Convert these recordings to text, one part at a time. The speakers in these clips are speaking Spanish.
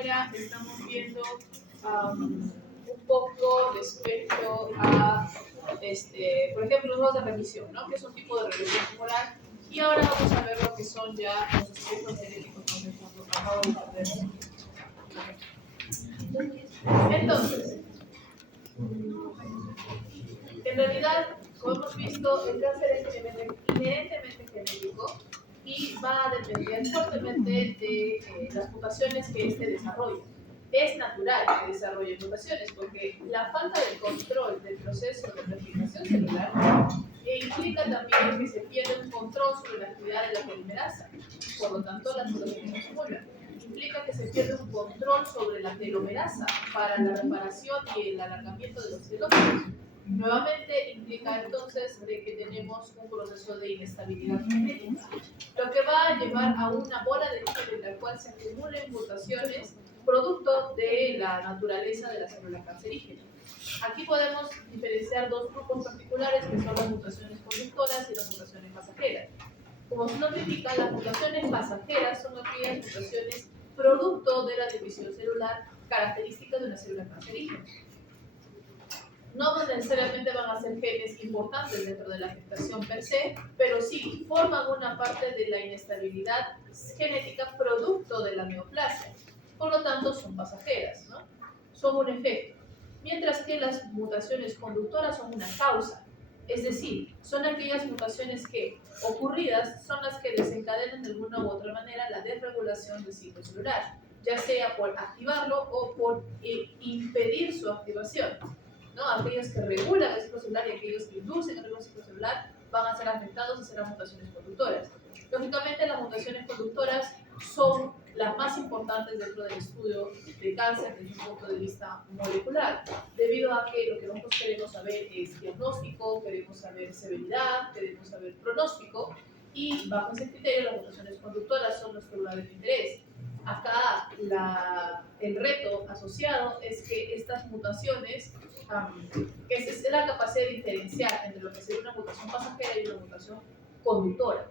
ahora estamos viendo un poco respecto a, por ejemplo, los modos de revisión, ¿no? Que es un tipo de revisión tumoral. Y ahora vamos a ver lo que son ya los aspectos genéticos donde acabo de perder. Entonces, en realidad, como hemos visto, el cáncer es inherentemente genético y va a depender fuertemente de las mutaciones que éste desarrolla. Es natural que desarrolle mutaciones porque la falta de control del proceso de replicación celular implica también que se pierde un control sobre la actividad de la polimerasa. Por lo tanto, las mutaciones no se acumulan. Implica que se pierde un control sobre la telomerasa para la reparación y el alargamiento de los telómeros. Nuevamente implica entonces de que tenemos un proceso de inestabilidad genética, lo que va a llevar a una bola de nieve en la cual se acumulen mutaciones producto de la naturaleza de la célula cancerígena. Aquí podemos diferenciar dos grupos particulares que son las mutaciones conductoras y las mutaciones pasajeras. Como su nombre indica, las mutaciones pasajeras son aquellas mutaciones producto de la división celular característica de una célula cancerígena. No necesariamente van a ser genes importantes dentro de la afectación per se, pero sí forman una parte de la inestabilidad genética producto de la neoplasia. Por lo tanto, son pasajeras, ¿no? Son un efecto. Mientras que las mutaciones conductoras son una causa. Es decir, son aquellas mutaciones que, ocurridas, son las que desencadenan de alguna u otra manera la desregulación del ciclo celular, ya sea por activarlo o por impedir su activación, ¿no? Aquellos que regulan el ciclo celular y aquellos que inducen el ciclo celular van a ser afectados y serán mutaciones conductoras. Lógicamente, las mutaciones conductoras son las más importantes dentro del estudio de cáncer desde un punto de vista molecular, debido a que lo que nosotros queremos saber es diagnóstico, queremos saber severidad, queremos saber pronóstico, y bajo ese criterio las mutaciones conductoras son nuestro lugar de interés. Acá el reto asociado es que estas mutaciones, que es la capacidad de diferenciar entre lo que sería una mutación pasajera y una mutación conductora.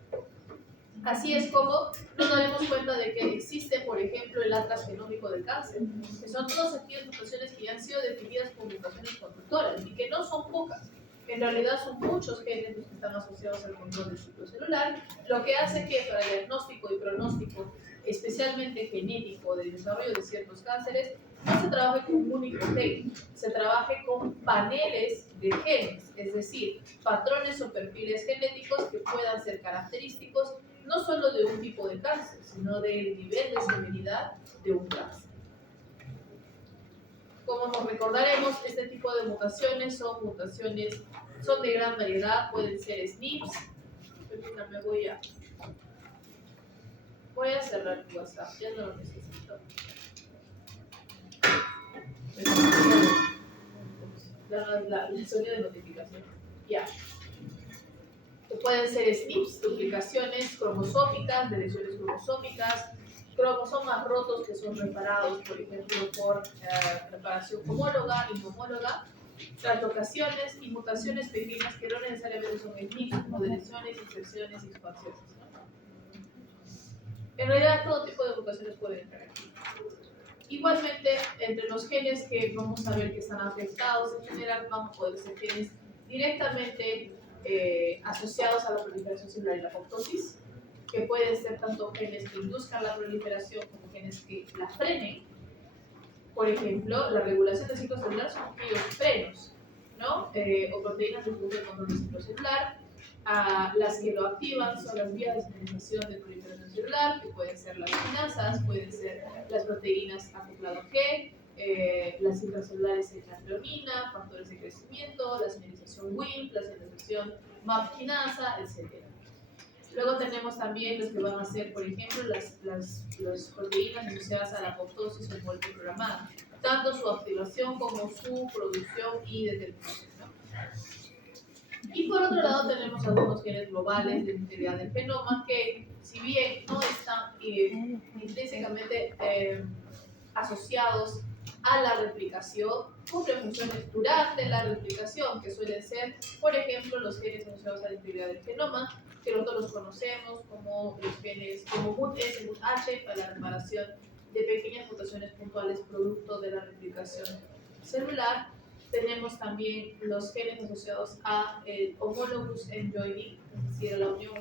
Así es como nos daremos cuenta de que existe, por ejemplo, el atlas genómico del cáncer, que son todas aquellas mutaciones que ya han sido definidas como mutaciones conductoras y que no son pocas. En realidad son muchos genes los que están asociados al control del ciclo celular, lo que hace que para el diagnóstico y pronóstico, especialmente genético, del desarrollo de ciertos cánceres, no se trabaje con un único gen, se trabaje con paneles de genes, es decir, patrones o perfiles genéticos que puedan ser característicos no solo de un tipo de cáncer, sino del nivel de severidad de un cáncer. Como nos recordaremos, este tipo de mutaciones son de gran variedad, pueden ser SNPs. Permítame, voy a cerrar el WhatsApp, ya no lo necesito. El sonido de notificación. Ya. Pueden ser SNPs, duplicaciones cromosómicas, deleciones cromosómicas, cromosomas rotos que son reparados, por ejemplo, por reparación homóloga, inhomóloga, translocaciones y mutaciones pequeñas que no necesariamente son SNPs, como deleciones, inserciones y expansiones, ¿no? En realidad, todo tipo de mutaciones pueden entrar aquí. Igualmente, entre los genes que vamos a ver que están afectados, en general van a poder ser genes directamente asociados a la proliferación celular y la apoptosis, que pueden ser tanto genes que induzcan la proliferación como genes que la frenen. Por ejemplo, la regulación del ciclo celular son aquellos frenos, ¿no? O proteínas de control del ciclo celular. Las que lo activan son las vías de señalización de proliferación celular, que pueden ser las quinasas, pueden ser las proteínas acoplado G, las intracelulares de transferonina, factores de crecimiento, la señalización WIMP, la señalización MAP quinasa, etc. Luego tenemos también los que van a ser, por ejemplo, las proteínas asociadas a la apoptosis o muerte programada, tanto su activación como su producción y determinación, ¿no? Y por otro lado tenemos algunos genes globales de integridad del genoma que, si bien no están intrínsecamente asociados a la replicación, cumplen funciones durante la replicación, que suelen ser, por ejemplo, los genes asociados a la integridad del genoma, que nosotros los conocemos como los genes como MUT-S, MUT-H, para la reparación de pequeñas mutaciones cual es producto de la replicación celular. Tenemos también los genes asociados a el homologous enjoining, es decir, a la unión,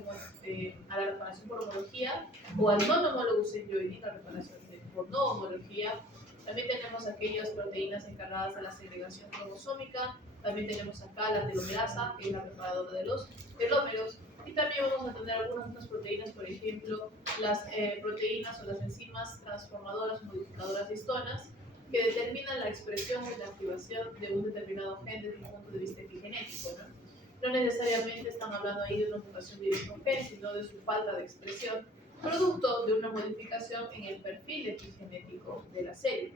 a la reparación por homología, o al non-homologous enjoining, la reparación por no homología. También tenemos aquellas proteínas encargadas de la segregación cromosómica. También tenemos acá la telomerasa, que es la reparadora de los telómeros. Y también vamos a tener algunas otras proteínas, por ejemplo, las proteínas o las enzimas transformadoras o modificadoras de histonas, que determinan la expresión y la activación de un determinado gen desde un punto de vista epigenético, ¿no? No necesariamente están hablando ahí de una mutación de un gen, sino de su falta de expresión, producto de una modificación en el perfil epigenético de la célula.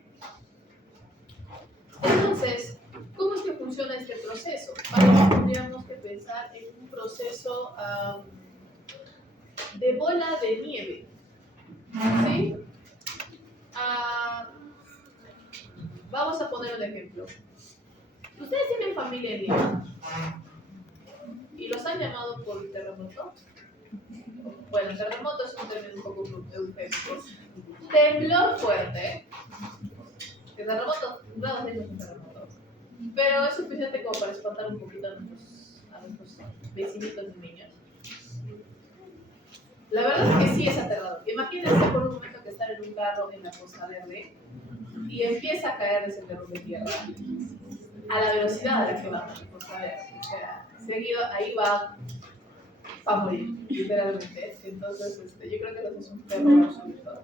Entonces, ¿cómo es que funciona este proceso? Ahora tendríamos que pensar en un proceso de bola de nieve, ¿sí? Vamos a poner un ejemplo. Ustedes tienen familia en Lima y los han llamado por terremoto. Bueno, terremoto es un término un poco eufémico. Temblor fuerte. El terremoto, no es un terremoto, pero es suficiente como para espantar un poquito a nuestros vecinitos y niños. La verdad es que sí es aterrador. Imagínense por un momento que están en un carro en la Costa Verde y empieza a caer ese derrumbe de tierra a la velocidad a la que va la Costa Verde. O sea, seguido ahí va a morir, literalmente. Entonces, yo creo que eso es un terror absoluto.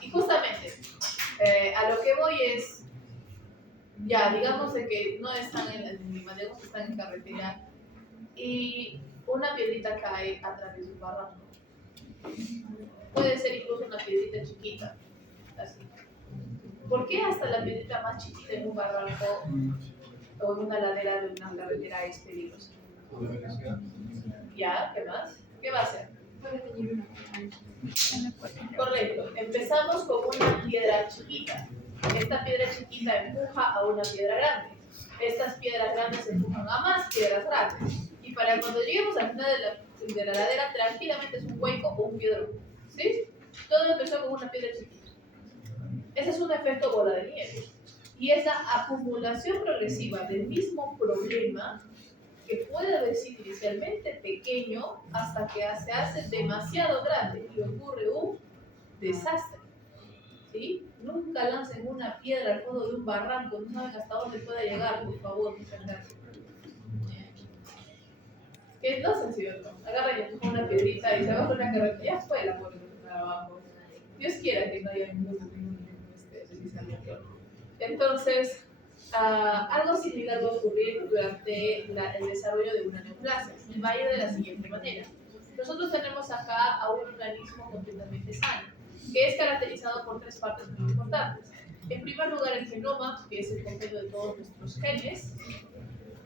Y justamente, a lo que voy es, ya, digamos de que no están en Lima, digamos que están en carretera y una piedrita cae a través de un barranco. Puede ser incluso una piedrita chiquita, así. ¿Por qué hasta la piedrita más chiquita en un barranco o en una ladera de una carretera es peligrosa? ¿Ya? ¿Qué más? ¿Qué va a hacer? Correcto. Empezamos con una piedra chiquita. Esta piedra chiquita empuja a una piedra grande. Estas piedras grandes empujan a más piedras grandes. Y para cuando lleguemos al final de la ladera, tranquilamente es un hueco o un piedrón. ¿Sí? Todo empezó con una piedra chiquita. Ese es un efecto bola de nieve. Y esa acumulación progresiva del mismo problema, que puede decir inicialmente pequeño, hasta que se hace demasiado grande y ocurre un desastre. ¿Sí? Nunca lancen una piedra al fondo de un barranco, no saben hasta dónde puede llegar, por favor, muchas gracias. Que no es cierto, agarra y empuja una piedrita y se va por una carretera, ya fue la por abajo. Dios quiera que no haya ningún deslizamiento. Entonces, algo similar va a ocurrir durante el desarrollo de una neoplasia y va a ir de la siguiente manera. Nosotros tenemos acá a un organismo completamente sano, que es caracterizado por tres partes muy importantes. En primer lugar, el genoma, que es el compendio de todos nuestros genes,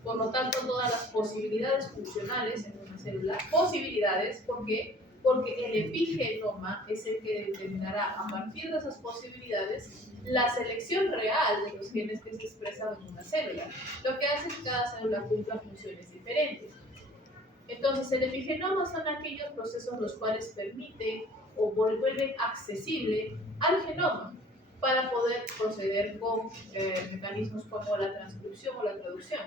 por lo tanto, todas las posibilidades funcionales en una célula. Posibilidades, ¿por qué? Porque el epigenoma es el que determinará a partir de esas posibilidades la selección real de los genes que se expresan en una célula. Lo que hace que cada célula cumpla funciones diferentes. Entonces, el epigenoma son aquellos procesos los cuales permiten o vuelven accesible al genoma para poder proceder con mecanismos como la transcripción o la traducción,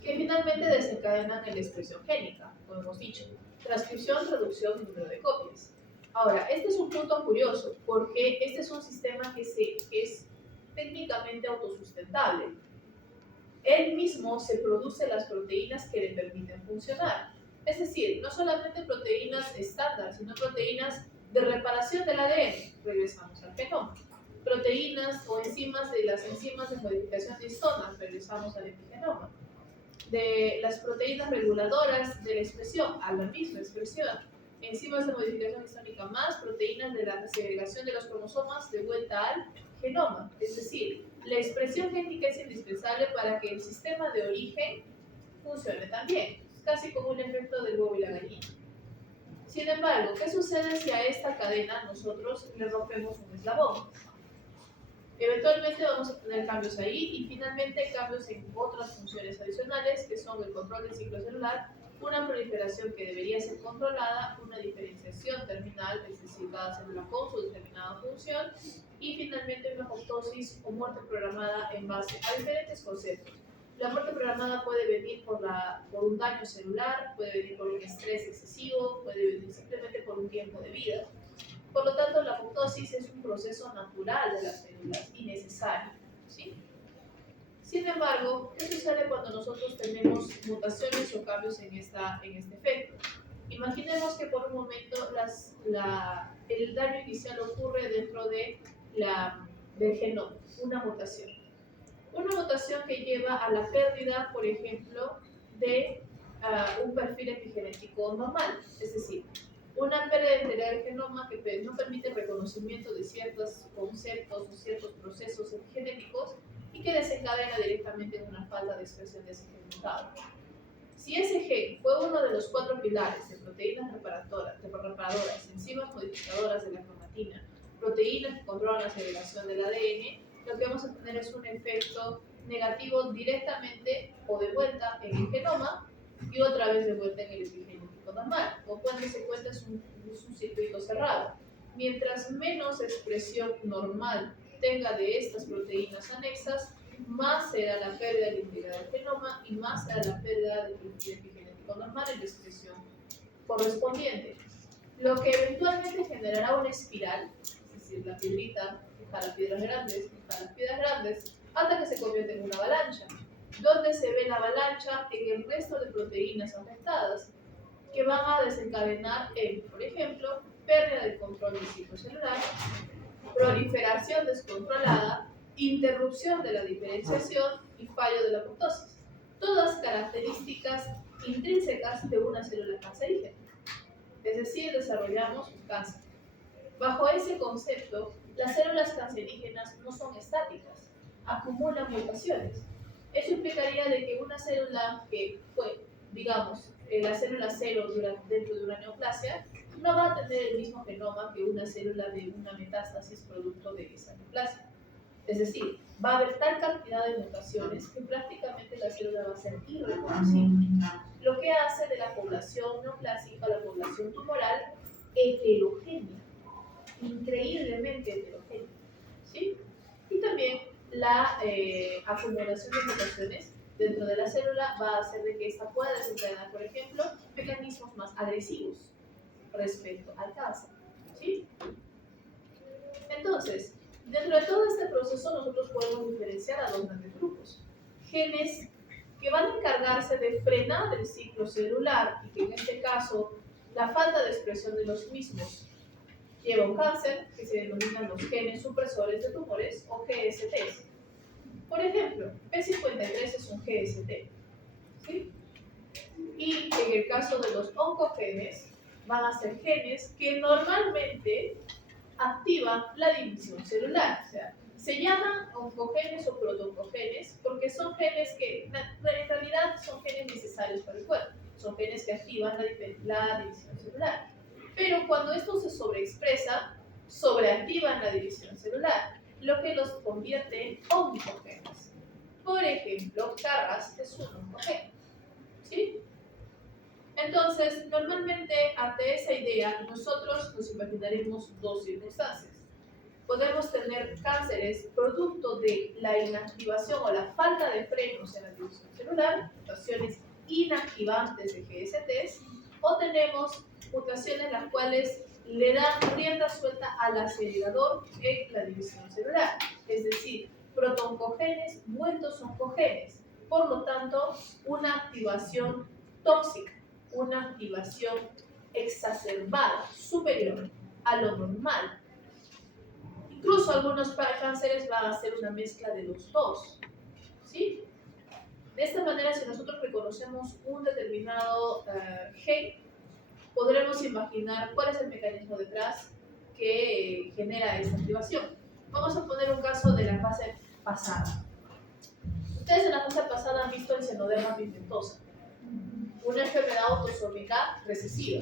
que finalmente desencadenan en la expresión génica, como hemos dicho. Transcripción, traducción y número de copias. Ahora, este es un punto curioso, porque este es un sistema que es técnicamente autosustentable. Él mismo se produce las proteínas que le permiten funcionar. Es decir, no solamente proteínas estándar, sino proteínas de reparación del ADN. Regresamos al genoma. Proteínas o enzimas de las enzimas de modificación de histonas. Regresamos al epigenoma. De las proteínas reguladoras de la expresión a la misma expresión, enzimas de modificación histónica más proteínas de la segregación de los cromosomas de vuelta al genoma. Es decir, la expresión génica es indispensable para que el sistema de origen funcione también, casi como un efecto del huevo y la gallina. Sin embargo, ¿qué sucede si a esta cadena nosotros le rompemos un eslabón? Eventualmente vamos a tener cambios ahí y finalmente cambios en otras funciones adicionales que son el control del ciclo celular una proliferación que debería ser controlada, una diferenciación terminal, es decir, cada célula con su determinada función, y finalmente una apoptosis o muerte programada en base a diferentes conceptos. La muerte programada puede venir por un daño celular, puede venir por un estrés excesivo, puede venir simplemente por un tiempo de vida. Por lo tanto, la apoptosis es un proceso natural de las células y necesario, ¿sí? Sin embargo, ¿qué sucede cuando nosotros tenemos mutaciones o cambios en este efecto? Imaginemos que por un momento el daño inicial ocurre dentro del genoma, una mutación. Una mutación que lleva a la pérdida, por ejemplo, de un perfil epigenético normal, es decir, una pérdida integral del genoma que no permite el reconocimiento de ciertos conceptos o ciertos procesos epigenéticos y que desencadena directamente en una falta de expresión de ese gen mutado. Si ese gen fue uno de los 4 pilares de proteínas reparadoras, enzimas modificadoras de la cromatina, proteínas que controlan la segregación del ADN, lo que vamos a tener es un efecto negativo directamente o de vuelta en el genoma y otra vez de vuelta en el epigenético normal. O cuando se cuenta es un circuito cerrado. Mientras menos expresión normal tenga de estas proteínas anexas, más será la pérdida de la integridad del genoma y más será la pérdida del perfil epigenético normal en la expresión correspondiente. Lo que eventualmente generará una espiral, es decir, la piedrita que jala piedras grandes, hasta que se convierte en una avalancha, donde se ve la avalancha en el resto de proteínas afectadas, que van a desencadenar en, por ejemplo, pérdida del control del ciclo celular, proliferación descontrolada, interrupción de la diferenciación y fallo de la apoptosis. Todas características intrínsecas de una célula cancerígena. Es decir, desarrollamos un cáncer. Bajo ese concepto, las células cancerígenas no son estáticas, acumulan mutaciones. Eso implicaría de que una célula que fue, digamos, la célula cero dentro de una neoplasia, no va a tener el mismo genoma que una célula de una metástasis producto de esa neoplasia. Es decir, va a haber tal cantidad de mutaciones que prácticamente la célula va a ser irreconocible, lo que hace de la población neoplásica, la población tumoral, heterogénea, increíblemente heterogénea, ¿sí? Y también la acumulación de mutaciones dentro de la célula va a hacer de que esta pueda desencadenar, por ejemplo, mecanismos más agresivos respecto al cáncer, ¿sí? Entonces, dentro de todo este proceso nosotros podemos diferenciar a 2 grandes grupos. Genes que van a encargarse de frenar el ciclo celular y que en este caso la falta de expresión de los mismos lleva a un cáncer, que se denominan los genes supresores de tumores o GSTs. Por ejemplo, P53 es un GST, ¿sí? Y en el caso de los oncogenes, van a ser genes que normalmente activan la división celular. O sea, se llaman oncogenes o protooncogenes porque son genes que en realidad son genes necesarios para el cuerpo. Son genes que activan la división celular. Pero cuando esto se sobreexpresa, sobreactivan la división celular, lo que los convierte en oncogenes. Por ejemplo, Carras es un oncogeno, ¿sí? Entonces, normalmente, ante esa idea, nosotros nos imaginaremos 2 circunstancias. Podemos tener cánceres producto de la inactivación o la falta de frenos en la división celular, mutaciones inactivantes de GSTs, o tenemos mutaciones las cuales le dan rienda suelta al acelerador en la división celular, es decir, protooncogenes vueltos oncogenes, por lo tanto, una activación tóxica, una activación exacerbada, superior a lo normal. Incluso algunos cánceres van a ser una mezcla de los dos, ¿sí? De esta manera, si nosotros reconocemos un determinado gen, podremos imaginar cuál es el mecanismo detrás que genera esta activación. Vamos a poner un caso de la fase pasada. Ustedes en la fase pasada han visto el Xenoderma pigmentosa, una enfermedad autosómica recesiva.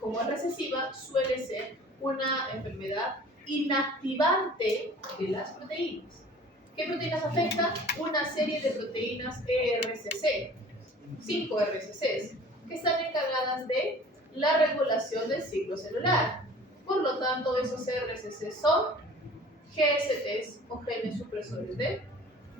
Como es recesiva, suele ser una enfermedad inactivante de las proteínas. ¿Qué proteínas afecta? Una serie de proteínas ERCC. 5 RCCs, que están encargadas de la regulación del ciclo celular. Por lo tanto, esos RCCs son GSTs o genes supresores de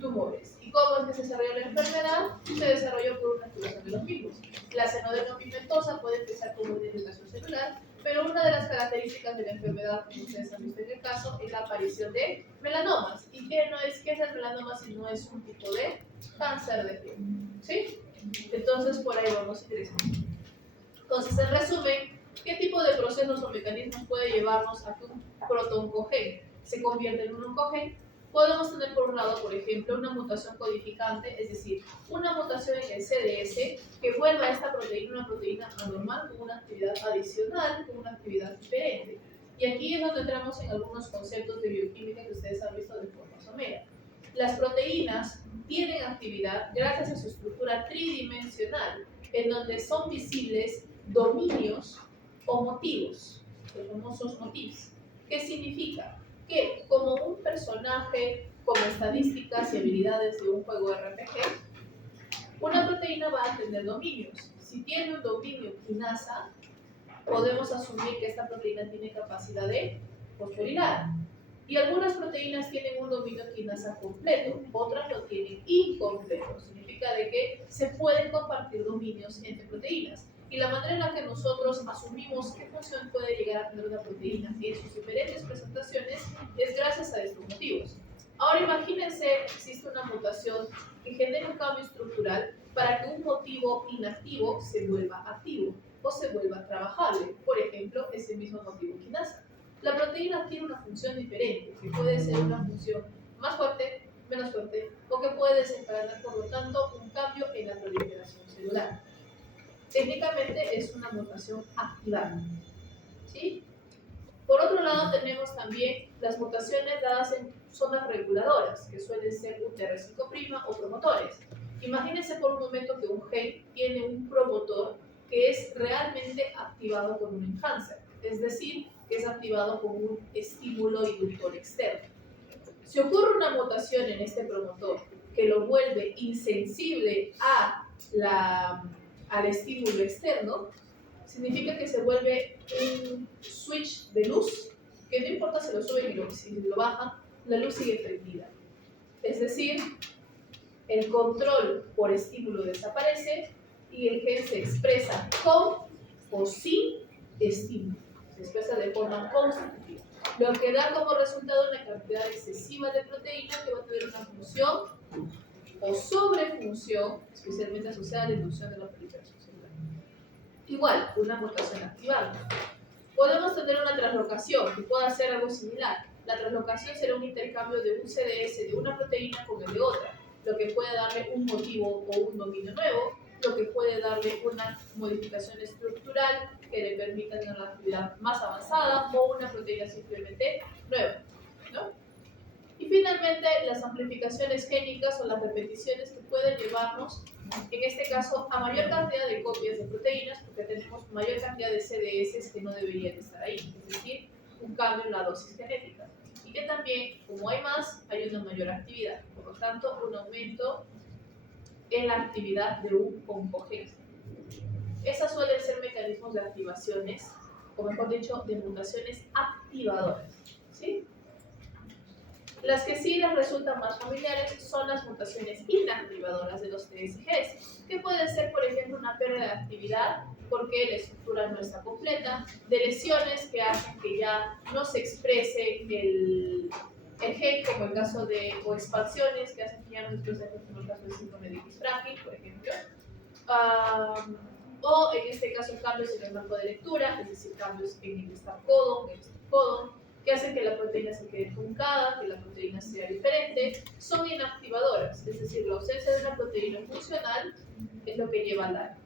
tumores. ¿Y cómo es que se desarrolló la enfermedad? Se desarrolló por una activación de los mismos. La senoderma pigmentosa puede empezar como una irritación celular, pero una de las características de la enfermedad, como ustedes han visto en el caso, es la aparición de melanomas. ¿Y qué es el melanoma si no es un tipo de cáncer de piel? ¿Sí? Entonces, por ahí vamos ingresando. Entonces, en resumen, ¿qué tipo de procesos o mecanismos puede llevarnos a que un protooncogen se convierta en un oncogen? Podemos tener por un lado, por ejemplo, una mutación codificante, es decir, una mutación en el CDS que vuelva a esta proteína una proteína anormal con una actividad adicional, con una actividad diferente. Y aquí es donde entramos en algunos conceptos de bioquímica que ustedes han visto de forma somera. Las proteínas tienen actividad gracias a su estructura tridimensional, en donde son visibles dominios o motivos, los famosos motifs. ¿Qué significa? Que como un personaje con estadísticas y habilidades de un juego RPG, una proteína va a tener dominios. Si tiene un dominio quinasa, podemos asumir que esta proteína tiene capacidad de fosforilar. Y algunas proteínas tienen un dominio quinasa completo, otras lo tienen incompleto. Significa de que se pueden compartir dominios entre proteínas. Y la manera en la que nosotros asumimos qué función puede llegar a tener una proteína en sus diferentes presentaciones es gracias a estos motivos. Ahora imagínense que existe una mutación que genera un cambio estructural para que un motivo inactivo se vuelva activo o se vuelva trabajable. Por ejemplo, ese mismo motivo quinasa. La proteína tiene una función diferente, que puede ser una función más fuerte, menos fuerte, o que puede desencadenar, por lo tanto, un cambio en la proliferación celular. Técnicamente es una mutación activada. ¿Sí? Por otro lado, tenemos también las mutaciones dadas en zonas reguladoras, que suelen ser UTR5' o promotores. Imagínense por un momento que un gen tiene un promotor que es realmente activado con un enhancer, es decir, que es activado con un estímulo inductor externo. Si ocurre una mutación en este promotor que lo vuelve insensible al estímulo externo, significa que se vuelve un switch de luz, que no importa si lo suben y si lo bajan, la luz sigue prendida. Es decir, el control por estímulo desaparece y el gen se expresa con o sin estímulo. Se expresa de forma constitutiva, lo que da como resultado una cantidad excesiva de proteína que va a tener una función o sobrefunción, especialmente asociada a la inducción de la proliferación celular. Igual, una mutación activada. Podemos tener una translocación que pueda ser algo similar. La translocación será un intercambio de un CDS de una proteína con el de otra, lo que puede darle un motivo o un dominio nuevo, lo que puede darle una modificación estructural que le permita tener una actividad más avanzada o una proteína simplemente nueva, ¿no? Y finalmente, las amplificaciones génicas o las repeticiones que pueden llevarnos, en este caso, a mayor cantidad de copias de proteínas, porque tenemos mayor cantidad de CDS que no deberían estar ahí, es decir, un cambio en la dosis genética. Y que también, como hay más, hay una mayor actividad, por lo tanto, un aumento en la actividad de un oncogen. Esas suelen ser mecanismos de activaciones, o mejor dicho, de mutaciones activadoras, ¿sí? Las que sí les resultan más familiares son las mutaciones inactivadoras de los TSGs, que pueden ser, por ejemplo, una pérdida de actividad porque la estructura no está completa, de lesiones que hacen que ya no se exprese el gen, como el caso de, o expansiones que hacen que ya no se exprese, como el caso del síndrome de X frágil, por ejemplo. O en este caso cambios en el marco de lectura, es decir, cambios en el stop codon, en el stop codon, que hacen que la proteína se quede truncada, que la proteína sea diferente, son inactivadoras, es decir, la ausencia de una proteína funcional es lo que lleva al daño.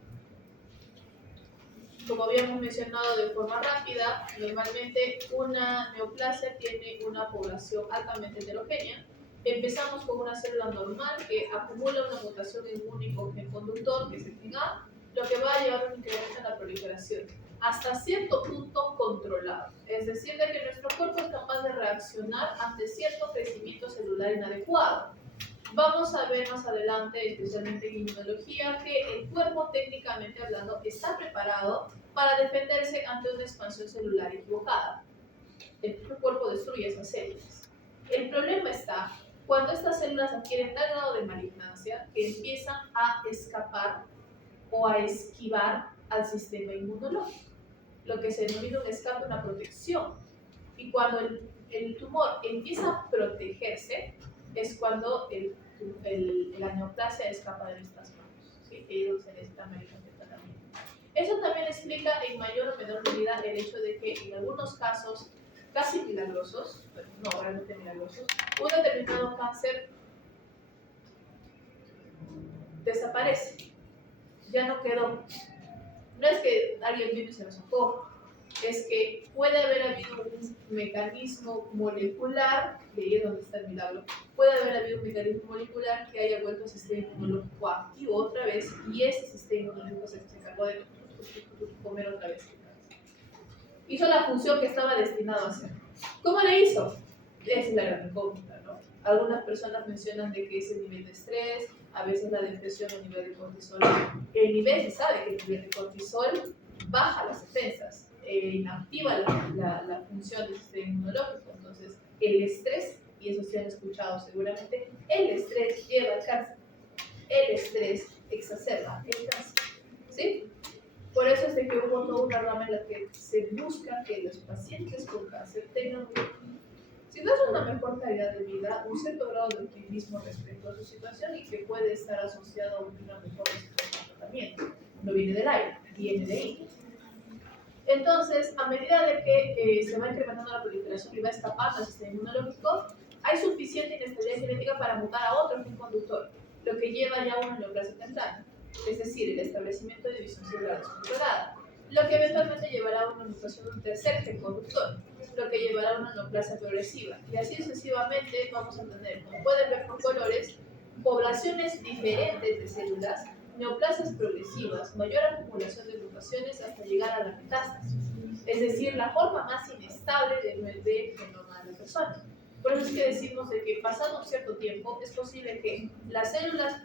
Como habíamos mencionado de forma rápida, normalmente una neoplasia tiene una población altamente heterogénea. Empezamos con una célula normal que acumula una mutación en un único gen conductor, que es el gen A, lo que va a llevar a un incremento en la proliferación, hasta cierto punto controlado. Es decir, de que nuestro cuerpo es capaz de reaccionar ante cierto crecimiento celular inadecuado. Vamos a ver más adelante, especialmente en inmunología, que el cuerpo técnicamente hablando está preparado para defenderse ante una expansión celular equivocada. El cuerpo destruye esas células. El problema está cuando estas células adquieren tal grado de malignancia que empiezan a escapar o a esquivar al sistema inmunológico, lo que se denomina un escape, una protección. Y cuando el tumor empieza a protegerse, es cuando la neoplasia escapa de nuestras manos, ¿sí? Y se necesita medicamentos también. Eso también explica en mayor o menor medida el hecho de que en algunos casos casi milagrosos, pero no realmente milagrosos, un determinado cáncer desaparece, ya no quedó. No es que alguien vino y se lo sacó, es que puede haber habido un mecanismo molecular, de ahí es donde está el milagro, puede haber habido un mecanismo molecular que haya vuelto al sistema inmunológico activo otra vez y ese sistema inmunológico se encargó de comer otra vez. Hizo la función que estaba destinado a hacer. ¿Cómo le hizo? Es la gran incógnita, ¿no? Algunas personas mencionan de que es el nivel de estrés, a veces la depresión o el nivel de cortisol. El nivel, se sabe que el nivel de cortisol baja las defensas, inactiva la función del sistema inmunológico. Entonces, el estrés, y eso se han escuchado seguramente, el estrés lleva al cáncer. El estrés exacerba el cáncer. ¿Sí? Por eso es de que hubo toda una rama en la que se busca que los pacientes con cáncer tengan, si no es una mejor calidad de vida, un cierto grado de optimismo respecto a su situación y que puede estar asociado a una mejor respuesta al tratamiento. No viene del aire, viene de ahí. Entonces, a medida de que se va incrementando la proliferación y va escapando al sistema inmunológico, hay suficiente inestabilidad genética para mutar a otro gen conductor, lo que lleva ya a una neoplasia temprana, es decir, el establecimiento de división celular descontrolada, lo que eventualmente llevará a una mutación de un tercer gen conductor, lo que llevará a una neoplasia progresiva. Y así sucesivamente vamos a tener, como pueden ver por colores, poblaciones diferentes de células, neoplasias progresivas, mayor acumulación de mutaciones hasta llegar a la metástasis. Es decir, la forma más inestable del genoma de la persona. Por eso es que decimos de que pasado un cierto tiempo es posible que las células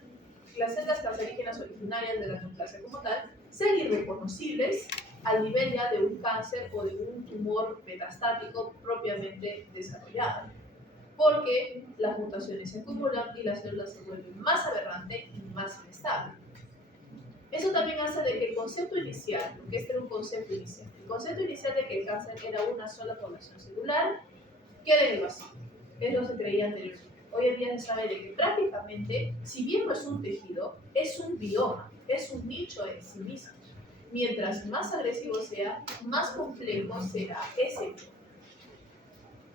cancerígenas originarias de la neoplasia como tal sean irreconocibles al nivel ya de un cáncer o de un tumor metastático propiamente desarrollado, porque las mutaciones se acumulan y las células se vuelven más aberrantes y más inestables. Eso también hace de que el concepto inicial, porque este era un concepto inicial, el concepto inicial de que el cáncer era una sola población celular, quede en el vacío. Eso se creía anteriormente. Hoy en día se sabe de que prácticamente, si bien no es un tejido, es un bioma, es un nicho en sí mismo. Mientras más agresivo sea, más complejo será ese bioma.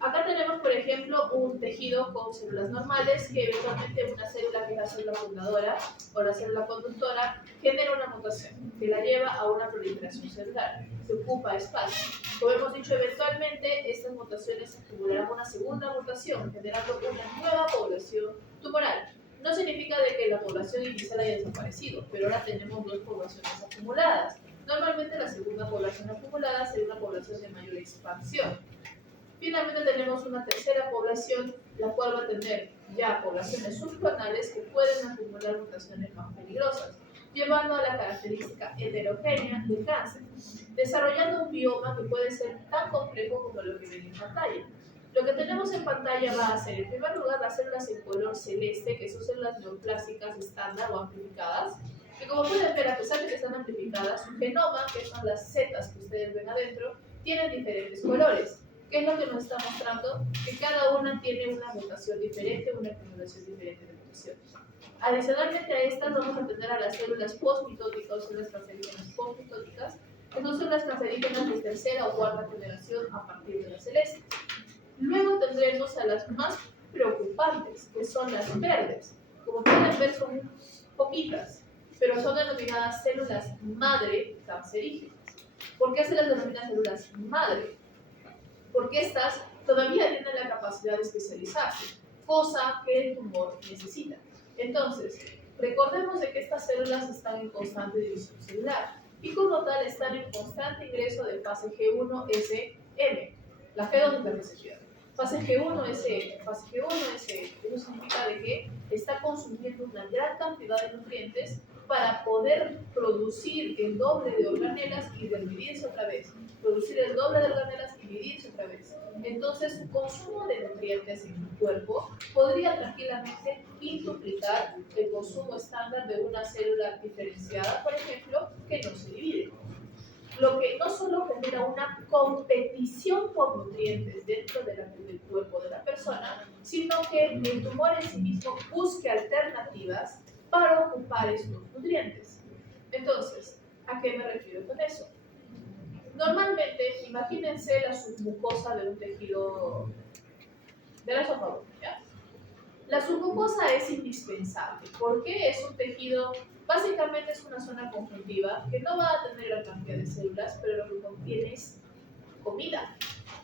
Acá tenemos, por ejemplo, un tejido con células normales que eventualmente una célula que es la célula fundadora o la célula conductora genera una mutación que la lleva a una proliferación celular, se ocupa espacio. Como hemos dicho, eventualmente estas mutaciones acumularán una segunda mutación, generando una nueva población tumoral. No significa de que la población inicial haya desaparecido, pero ahora tenemos dos poblaciones acumuladas. Normalmente la segunda población acumulada sería una población de mayor expansión. Finalmente tenemos una tercera población, la cual va a tener ya poblaciones subclonales que pueden acumular mutaciones más peligrosas, llevando a la característica heterogénea del cáncer, desarrollando un bioma que puede ser tan complejo como lo que ven en pantalla. Lo que tenemos en pantalla va a ser, en primer lugar, las células en color celeste, que son células neoplásicas estándar o amplificadas, que como pueden ver, a pesar de que están amplificadas, su genoma, que son las setas que ustedes ven adentro, tienen diferentes colores. ¿Qué es lo que nos está mostrando? Que cada una tiene una mutación diferente, una acumulación diferente de mutaciones. Adicionalmente a estas vamos a tener a las células postmitóticas o células cancerígenas postmitóticas, que son células cancerígenas de tercera o cuarta generación a partir de la celeste. Luego tendremos a las más preocupantes, que son las verdes. Como pueden ver son poquitas, pero son denominadas células madre cancerígenas. ¿Por qué se las denomina células madre? Porque estas todavía tienen la capacidad de especializarse, cosa que el tumor necesita. Entonces, recordemos de que estas células están en constante división celular y como tal están en constante ingreso de fase G1-SM. La G2 es la que se pierde. Fase G1 SE, fase G1 SE. Eso significa de que está consumiendo una gran cantidad de nutrientes para poder producir el doble de organelas y dividirse otra vez. Producir el doble de organelas y dividirse otra vez. Entonces, su consumo de nutrientes en el cuerpo podría tranquilamente quintuplicar el consumo estándar de una célula diferenciada, por ejemplo, que no se divide. Lo que no solo genera una competición por nutrientes dentro del cuerpo de la persona, sino que el tumor en sí mismo busque alternativas para ocupar estos nutrientes. Entonces, ¿a qué me refiero con eso? Normalmente, imagínense la submucosa de un tejido del esófago, ¿ya? La submucosa es indispensable porque es un tejido, básicamente es una zona conjuntiva que no va a tener gran cantidad de células, pero lo que contiene es comida,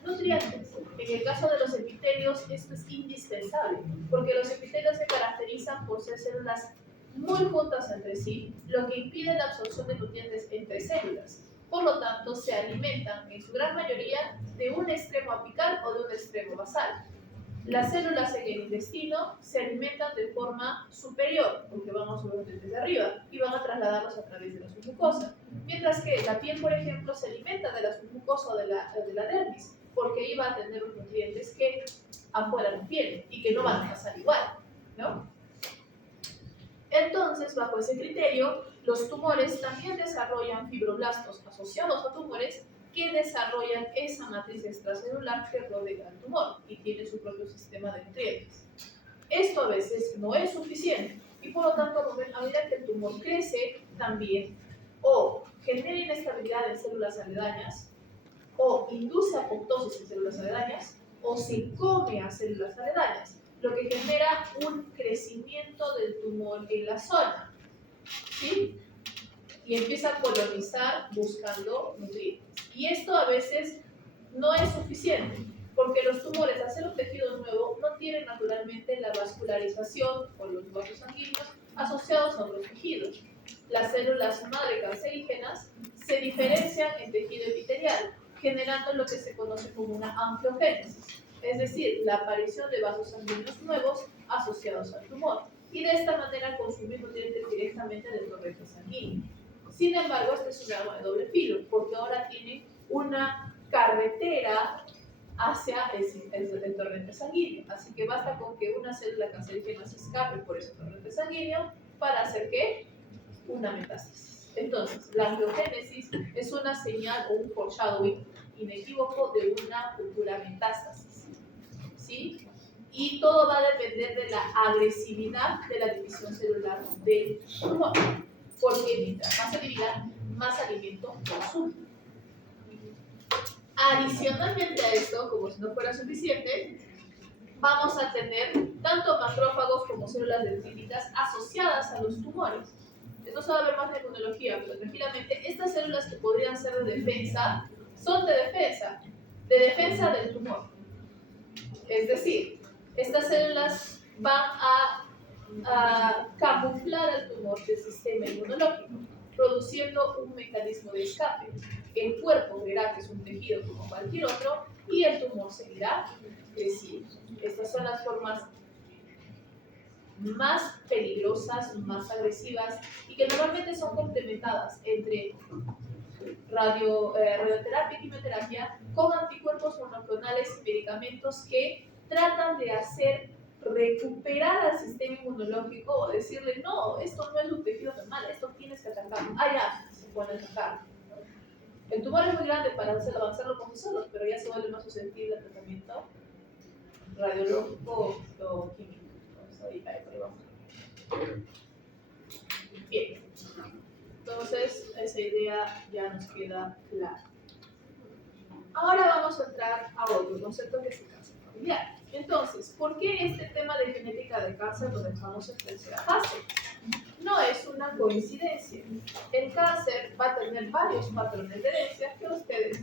nutrientes. En el caso de los epitelios, esto es indispensable porque los epitelios se caracterizan por ser células muy juntas entre sí, lo que impide la absorción de nutrientes entre células. Por lo tanto, se alimentan en su gran mayoría de un extremo apical o de un extremo basal. Las células en el intestino se alimentan de forma superior, porque van a subir desde arriba y van a trasladarlos a través de la submucosa. Mientras que la piel, por ejemplo, se alimenta de la submucosa o de la dermis, porque ahí va a tener los nutrientes que afuera no tiene y que no van a pasar igual, ¿no? Entonces, bajo ese criterio, los tumores también desarrollan fibroblastos asociados a tumores que desarrollan esa matriz extracelular que rodea al tumor y tiene su propio sistema de nutrientes. Esto a veces no es suficiente y por lo tanto a medida que el tumor crece también o genera inestabilidad en células aledañas o induce apoptosis en células aledañas o se come a células aledañas, lo que genera un crecimiento del tumor en la zona, ¿sí? Y empieza a colonizar buscando nutrientes. Y esto a veces no es suficiente, porque los tumores, al ser un tejido nuevo, no tienen naturalmente la vascularización o los vasos sanguíneos asociados a otros tejidos. Las células madre cancerígenas se diferencian en tejido epitelial, generando lo que se conoce como una angiogénesis, es decir, la aparición de vasos sanguíneos nuevos asociados al tumor, y de esta manera consumir nutrientes directamente del torrente sanguíneo. Sin embargo, este es un arma de doble filo, porque ahora tiene una carretera hacia el torrente sanguíneo. Así que basta con que una célula cancerígena se escape por ese torrente sanguíneo para hacer ¿qué? Una metástasis. Entonces, la angiogénesis es una señal o un foreshadowing inequívoco de una futura metástasis, ¿sí? Y todo va a depender de la agresividad de la división celular del tumor, porque mientras más se divida, más alimento consume. Adicionalmente a esto, como si no fuera suficiente, vamos a tener tanto macrófagos como células dendríticas asociadas a los tumores. Esto se va a ver más en inmunología, pero tranquilamente estas células que podrían ser de defensa son de defensa del tumor. Es decir, estas células van a camuflar al tumor del sistema inmunológico, produciendo un mecanismo de escape. El cuerpo verá que es un tejido como cualquier otro y el tumor seguirá creciendo. Estas son las formas más peligrosas, más agresivas y que normalmente son complementadas entre radioterapia y quimioterapia con anticuerpos monoclonales y medicamentos que tratan de hacer recuperar al sistema inmunológico o decirle, no, esto no es un tejido normal, esto tienes que atacarlo. Ah, ya, se puede atacar. El tumor es muy grande para avanzarlo por sí solos, pero ya se vuelve más susceptible al tratamiento radiológico o químico. Entonces, ahí vamos. Bien. Entonces, esa idea ya nos queda clara. Ahora vamos a entrar a otro concepto que es el cáncer familiar. Entonces, ¿por qué este tema de genética de cáncer lo dejamos en tercera fase? No es una coincidencia. El cáncer va a tener varios patrones de herencia que a ustedes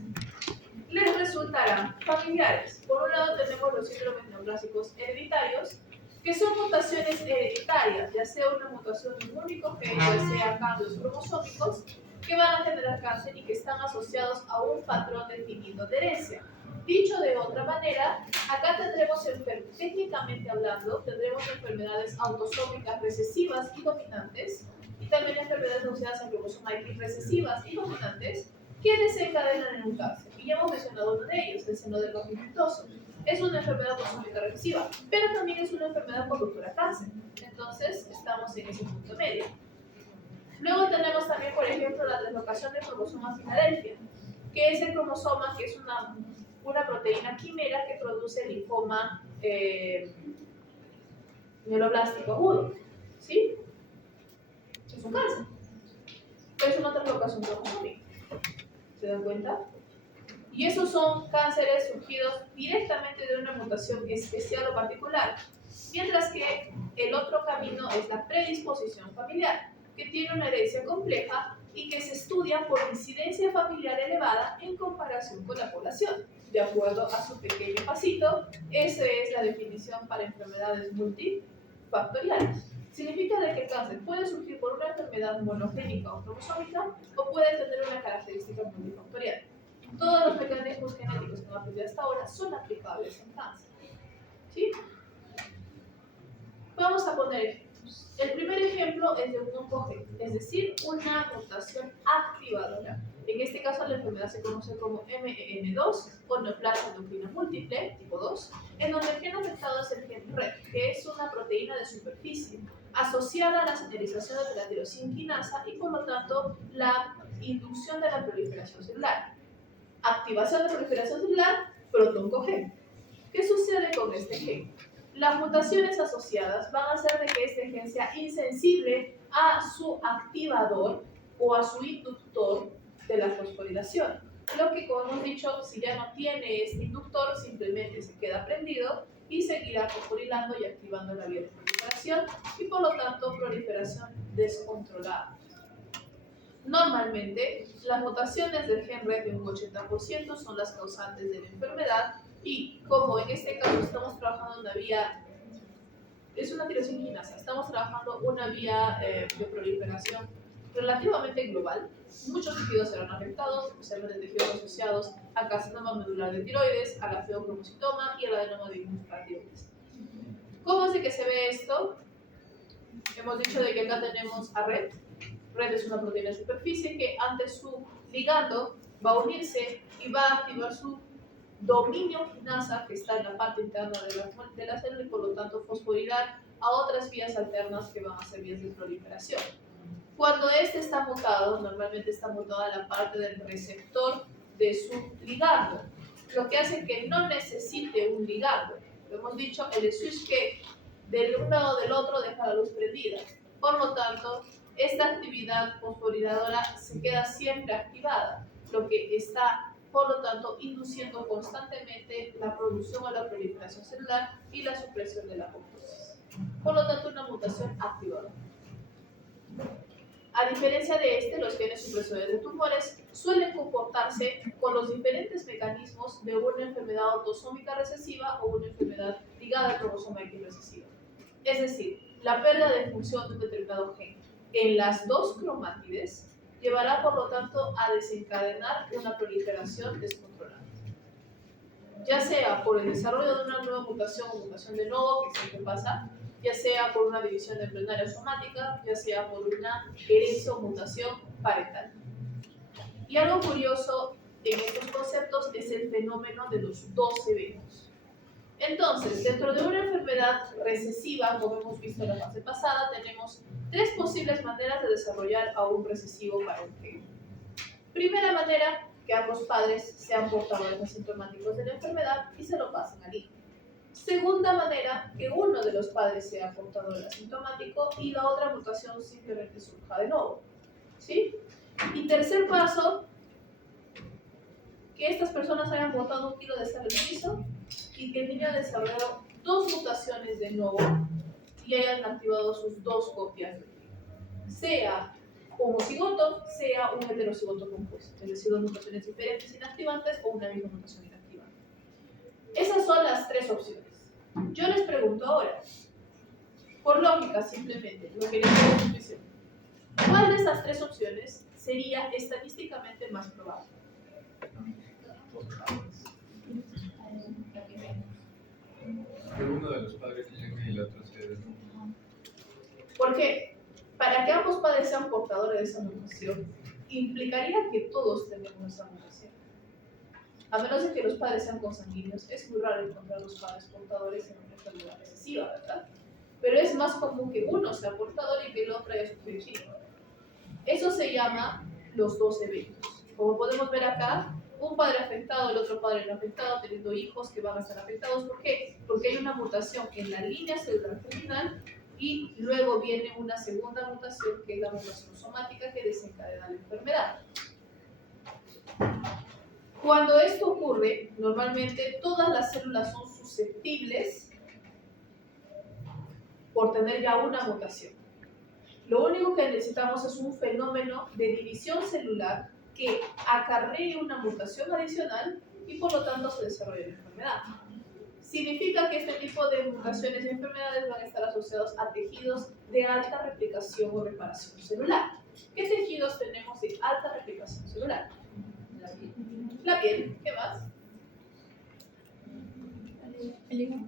les resultarán familiares. Por un lado tenemos los síndromes neoplásicos hereditarios, que son mutaciones hereditarias, ya sea una mutación de un único gen, ya sea cambios cromosómicos, que van a generar cáncer y que están asociados a un patrón definido de herencia. Dicho de otra manera, acá tendremos, técnicamente hablando, tendremos enfermedades autosómicas recesivas y dominantes, y también enfermedades asociadas al cromosoma X recesivas y dominantes, que desencadenan en un cáncer. Y ya hemos mencionado uno de ellos, el seno del bajo infructuoso. Es una enfermedad autosómica recesiva, pero también es una enfermedad conductora a cáncer. Entonces, estamos en ese punto medio. Luego tenemos también, por ejemplo, la deslocación del cromosoma Filadelfia, que es el cromosoma que es una proteína quimera que produce linfoma mieloblástico agudo. ¿Sí? Es un cáncer. Es una deslocación cromosómica. ¿Se dan cuenta? Y esos son cánceres surgidos directamente de una mutación especial o particular, mientras que el otro camino es la predisposición familiar, que tiene una herencia compleja y que se estudia por incidencia familiar elevada en comparación con la población. De acuerdo a su pequeño pasito, esa es la definición para enfermedades multifactoriales. Significa de que el cáncer puede surgir por una enfermedad monogénica o cromosómica o puede tener una característica multifactorial. Todos los mecanismos genéticos que hemos aprendido hasta ahora son aplicables en cáncer. ¿Sí? Vamos a poner ejemplos. El primer ejemplo es de un oncogén, es decir, una mutación activadora. En este caso, la enfermedad se conoce como MEN2 o neoplasia endocrina múltiple tipo 2, en donde el gen afectado es el gen RET, que es una proteína de superficie asociada a la señalización de la tirosina quinasa y por lo tanto la inducción de la proliferación celular. Activación de proliferación celular, protoncogén. ¿Qué sucede con este gen? Las mutaciones asociadas van a hacer de que este gen sea insensible a su activador o a su inductor de la fosforilación. Lo que, como hemos dicho, si ya no tiene este inductor, simplemente se queda prendido y seguirá fosforilando y activando la vía de proliferación y por lo tanto proliferación descontrolada. Normalmente, las mutaciones del gen RET de un 80% son las causantes de la enfermedad y como en este caso estamos trabajando en una vía, es una tirosina quinasa, estamos trabajando una vía de proliferación relativamente global, muchos tejidos serán afectados, especialmente tejidos asociados al carcinoma medular de tiroides, al feocromocitoma y al adenoma de tiroides. ¿Cómo es de que se ve esto? Hemos dicho de que acá tenemos a RET. RET es una proteína de superficie que ante su ligando va a unirse y va a activar su dominio quinasa, que está en la parte interna de la célula y por lo tanto fosforilar a otras vías alternas que van a ser vías de proliferación. Cuando este está mutado, normalmente está mutado en la parte del receptor de su ligando, lo que hace que no necesite un ligando. Lo hemos dicho, el switch que del un lado o del otro deja la luz prendida. Por lo tanto, esta actividad fosforiladora se queda siempre activada, lo que está, por lo tanto, induciendo constantemente la producción o la proliferación celular y la supresión de la apoptosis. Por lo tanto, una mutación activadora. A diferencia de este, los genes supresores de tumores suelen comportarse con los diferentes mecanismos de una enfermedad autosómica recesiva o una enfermedad ligada al cromosoma X recesiva. Es decir, la pérdida de función de un determinado gen en las dos cromátides llevará, por lo tanto, a desencadenar una proliferación descontrolada. Ya sea por el desarrollo de una nueva mutación o mutación de nodo, que siempre pasa, ya sea por una división embrionaria somática, ya sea por una herencia o mutación parental. Y algo curioso en estos conceptos es el fenómeno de los dos eventos. Entonces, dentro de una enfermedad recesiva, como hemos visto en la fase pasada, tenemos tres posibles maneras de desarrollar a un recesivo para un gen. Primera manera, que ambos padres sean portadores asintomáticos de la enfermedad y se lo pasen al hijo. Segunda manera, que uno de los padres sea portador asintomático y la otra mutación simplemente surja de nuevo. ¿Sí? Y tercer paso, que estas personas hayan botado 1 kilo de sal en el piso y que el niño haya desarrollado 2 mutaciones de nuevo y hayan activado sus 2 copias de gen. Sea homocigoto, sea un heterocigoto compuesto, es decir, 2 mutaciones diferentes inactivantes o una misma mutación inactivante. Esas son las 3 opciones. Yo les pregunto ahora, por lógica simplemente, lo que les doy intuición, ¿cuál de estas 3 opciones sería estadísticamente más probable? Que uno de los padres tenga y el otro sea de... ¿Por qué? Para que ambos padres sean portadores de esa mutación, implicaría que todos tenemos esa mutación. A menos de que los padres sean consanguíneos, es muy raro encontrar los padres portadores en una enfermedad recesiva, ¿verdad? Pero es más común que uno sea portador y que el otro haya sufrido chico. Eso se llama los dos eventos. Como podemos ver acá, un padre afectado, el otro padre no afectado, teniendo hijos que van a estar afectados. ¿Por qué? Porque hay una mutación en la línea celular terminal y luego viene una segunda mutación, que es la mutación somática, que desencadena la enfermedad. Cuando esto ocurre, normalmente todas las células son susceptibles por tener ya una mutación. Lo único que necesitamos es un fenómeno de división celular que acarree una mutación adicional y por lo tanto se desarrolle la enfermedad. Significa que este tipo de mutaciones y enfermedades van a estar asociados a tejidos de alta replicación o reparación celular. ¿Qué tejidos tenemos de alta replicación celular? La piel, ¿qué más? El hígado.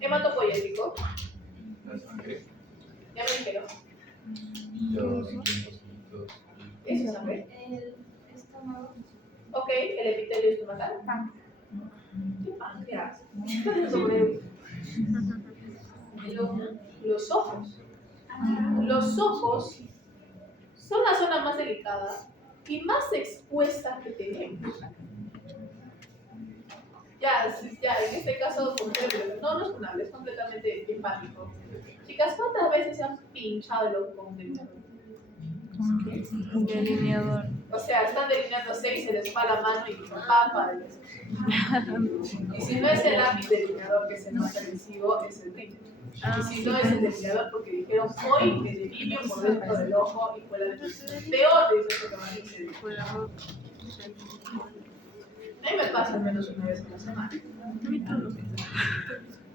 Hematopoyético, La sangre, ya me dijeron. los linfocitos. ¿Eso es sangre? El estómago. Ok, el epitelio estomacal. ¿Qué páncreas? Sobre los ojos. Los ojos son la zona más delicada y más expuesta que tenemos. Ya, en este caso, no es funable, es completamente empático. Chicas, ¿cuántas veces se han pinchado el ojo con un delineador? Un delineador. O sea, están delineando 6, se les va la mano y papa. Y si no es el lápiz delineador que es el más agresivo, es el rímel. Y si no es el delineador porque dijeron hoy me delineo por dentro del ojo y fue la peor de eso que más dice. A mí me pasa al menos una vez a la semana.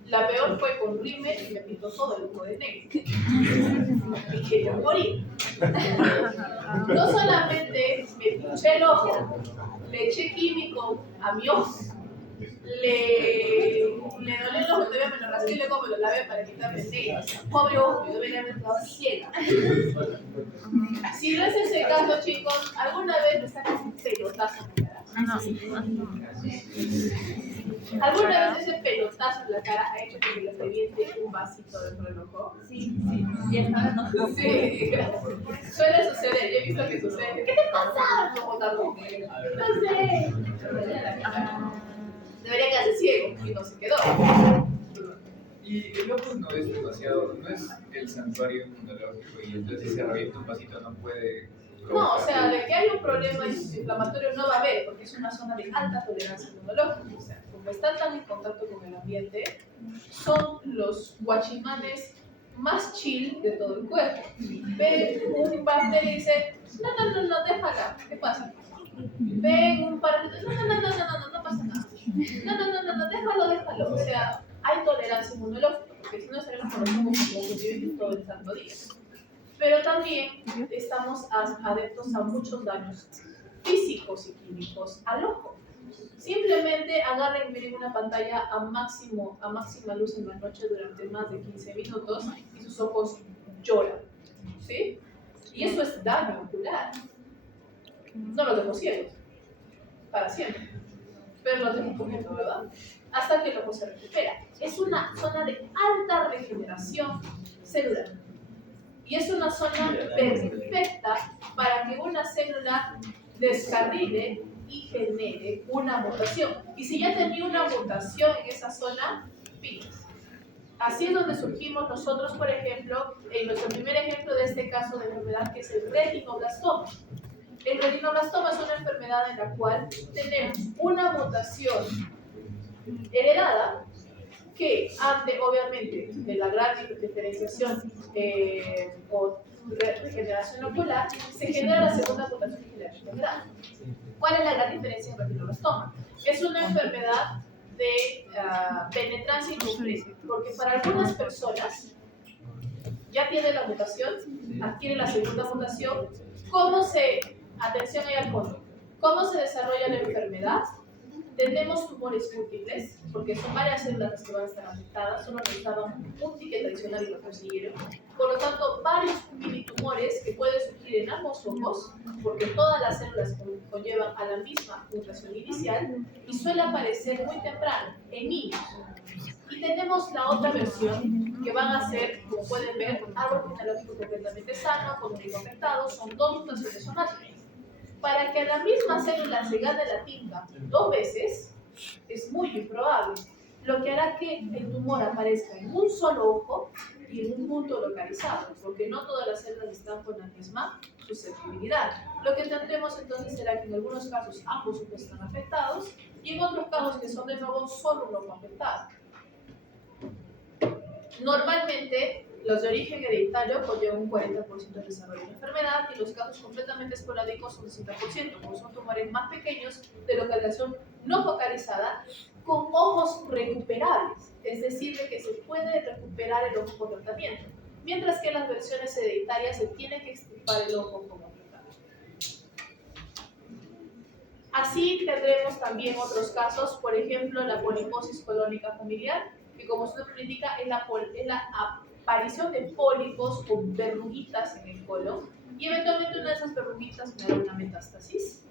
La peor fue con rímel y me pintó todo el ojo de negro. Y quería morir. No solamente me pinché el ojo, le eché químico a mi ojo, le dolé el ojo, todavía me lo rasqué y luego me lo lavé para quitarme el negro. Pobre ojo, yo debería haber quedado ciega. Si no es ese caso, chicos, ¿alguna vez me sacas un pelotazo en la cara? ¿Alguna vez ese pelotazo en la cara ha hecho que se les reviente un vasito dentro del ojo? Sí. Y está Sí, suele suceder, yo he visto que sucede. ¿Qué te pasa? No, no sé. Debería quedarse ciego y no se quedó. Y el ojo no es demasiado, no es el santuario inmunológico y entonces si se revienta un vasito no puede... No, o sea, de que hay un problema inflamatorio no va a haber, porque es una zona de alta tolerancia inmunológica. O sea, como están tan en contacto con el ambiente, son los guachimanes más chill de todo el cuerpo. Ven un bacteria y dice, no, déjala, ¿qué pasa? Ven un parásito, no pasa nada. No, déjalo. O sea, hay tolerancia inmunológica, porque si no estaremos con los hongos como conviviendo todo el santo día. Pero también estamos adeptos a muchos daños físicos y químicos al ojo. Simplemente agarren y miren una pantalla a máxima luz en la noche durante más de 15 minutos y sus ojos lloran, ¿sí? Y eso es daño ocular. No los dejo ciegos, para siempre, pero los dejo comiendo, ¿verdad? Hasta que el ojo se recupera. Es una zona de alta regeneración celular. Y es una zona perfecta para que una célula descarrile y genere una mutación. Y si ya tenía una mutación en esa zona, pilas. Así es donde surgimos nosotros, por ejemplo, en nuestro primer ejemplo de este caso de enfermedad, que es el retinoblastoma. El retinoblastoma es una enfermedad en la cual tenemos una mutación heredada que ante, obviamente, de la gran diferenciación o regeneración ocular, se genera la segunda mutación que genera la enfermedad. ¿Cuál es la gran diferencia en retinoblastoma? Es una enfermedad de penetrancia incompleta, porque para algunas personas ya tiene la mutación, adquiere la segunda mutación. ¿Cómo se Atención ahí al fondo. ¿Cómo se desarrolla la enfermedad? Tenemos tumores múltiples, porque son varias células las que van a estar afectadas, solo necesitaban un ticket adicional y lo consiguieron. Por lo tanto, varios mini tumores que pueden surgir en ambos ojos, porque todas las células conllevan a la misma mutación inicial y suele aparecer muy temprano, en niños. Y tenemos la otra versión, que van a ser, como pueden ver, árbol genealógico completamente sano, con único afectado, son 2 mutaciones somáticas. Para que a la misma célula se gane la tinta 2 veces, es muy improbable, lo que hará que el tumor aparezca en un solo ojo y en un punto localizado, porque no todas las células están con la misma susceptibilidad. Lo que tendremos entonces será que en algunos casos ambos ojos están afectados y en otros casos que son de nuevo solo un ojo afectado. Normalmente, los de origen hereditario conllevan un 40% de desarrollo de la enfermedad y los casos completamente esporádicos son 60%, porque son tumores más pequeños de localización no focalizada con ojos recuperables, es decir, de que se puede recuperar el ojo con tratamiento, mientras que en las versiones hereditarias se tiene que extirpar el ojo como tratamiento. Así tendremos también otros casos, por ejemplo, la poliposis colónica familiar, que como su nombre indica es la aparición de pólipos o verruguitas en el colon y eventualmente una de esas verruguitas me da una metástasis.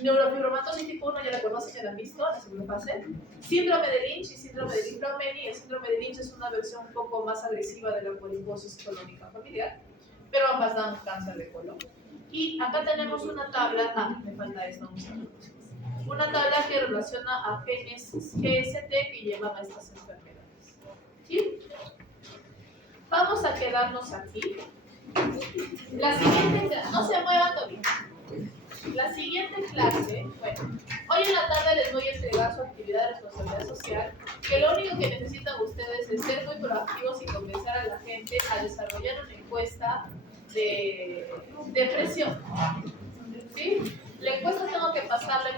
Neurofibromatosis tipo 1 ya la conocen, ya la han visto, la segunda fase. Síndrome de Lynch y síndrome de Li-Fraumeni. El síndrome de Lynch es una versión un poco más agresiva de la poliposis colónica familiar, pero ambas dan cáncer de colon. Y acá tenemos una tabla, me falta esto, vamos a ver. Una tabla que relaciona a genes GST que llevan a estas enfermedades. ¿Sí? Vamos a quedarnos aquí. La siguiente, no se muevan todavía. La siguiente clase, bueno, hoy en la tarde les voy a entregar su actividad de responsabilidad social, que lo único que necesitan ustedes es ser muy proactivos y convencer a la gente a desarrollar una encuesta de depresión. ¿Sí? La encuesta tengo que pasarla